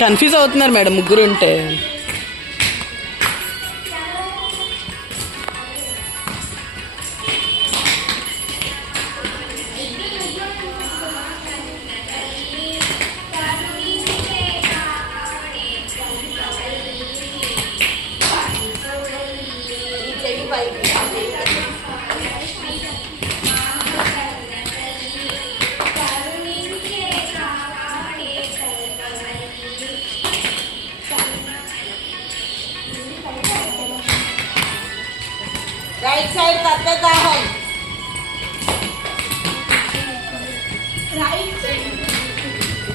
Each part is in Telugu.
కన్ఫ్యూజ్ అవుతున్నారు మేడం ముగ్గురు ఉంటే. राइट साइड करते दाहन right side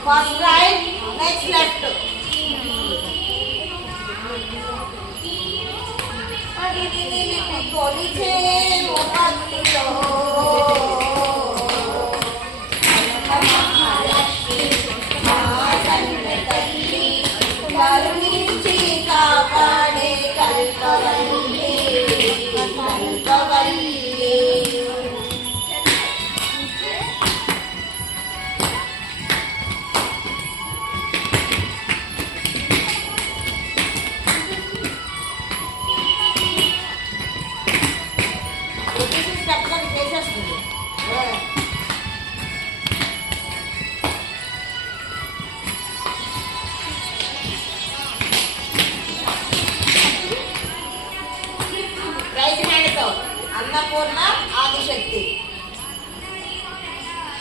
First right, next left. Annapurna Adishakti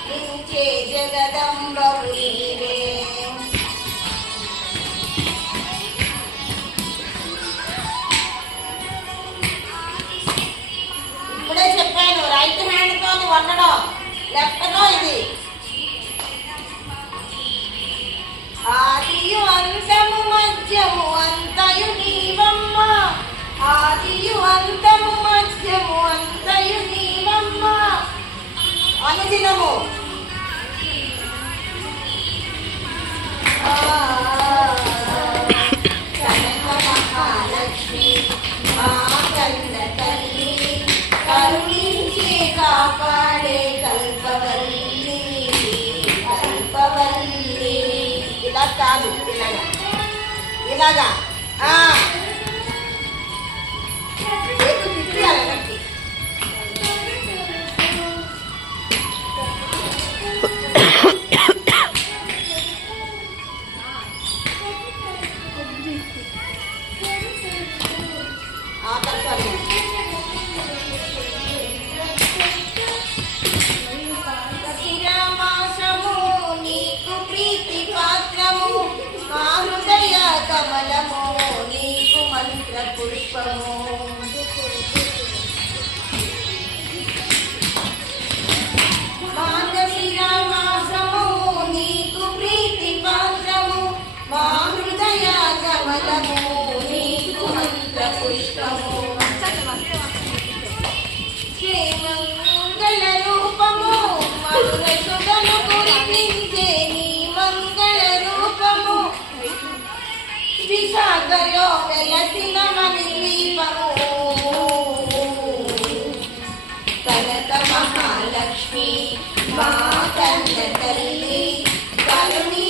निंचे जगदंब नीवे ఇప్పుడే చెప్పాను రైట్ హ్యాండ్ తో వండడం లెఫ్ట్ తో ఇది ఆదియు అంతము మధ్యము అంతయు నీవమ్మ ఆదియు అంతము మధ్యము అంతయు నీవమ్మ అనుదినము కనక మహాలక్ష్మి మా కన్న తల్లి కరుణించి కాపాడే కల్పవల్లి కల్పవల్లి ఇలా కాదు ఇలాగా ఇలాగా కమలము నీకు మంత్ర పుష్పము మార్గశిర మాసము నీకు ప్రీతి పాత్రము మా హృదయ కమలము నీకు మంత్ర పుష్పము శ్రీమంగళ రూపము మధుర సుధను కురిపించే నీ మంగళ రూపము విశాఖలో వెలసిన మణిద్వీపము కనక మహాలక్ష్మి మా కన్న తల్లి కరుణి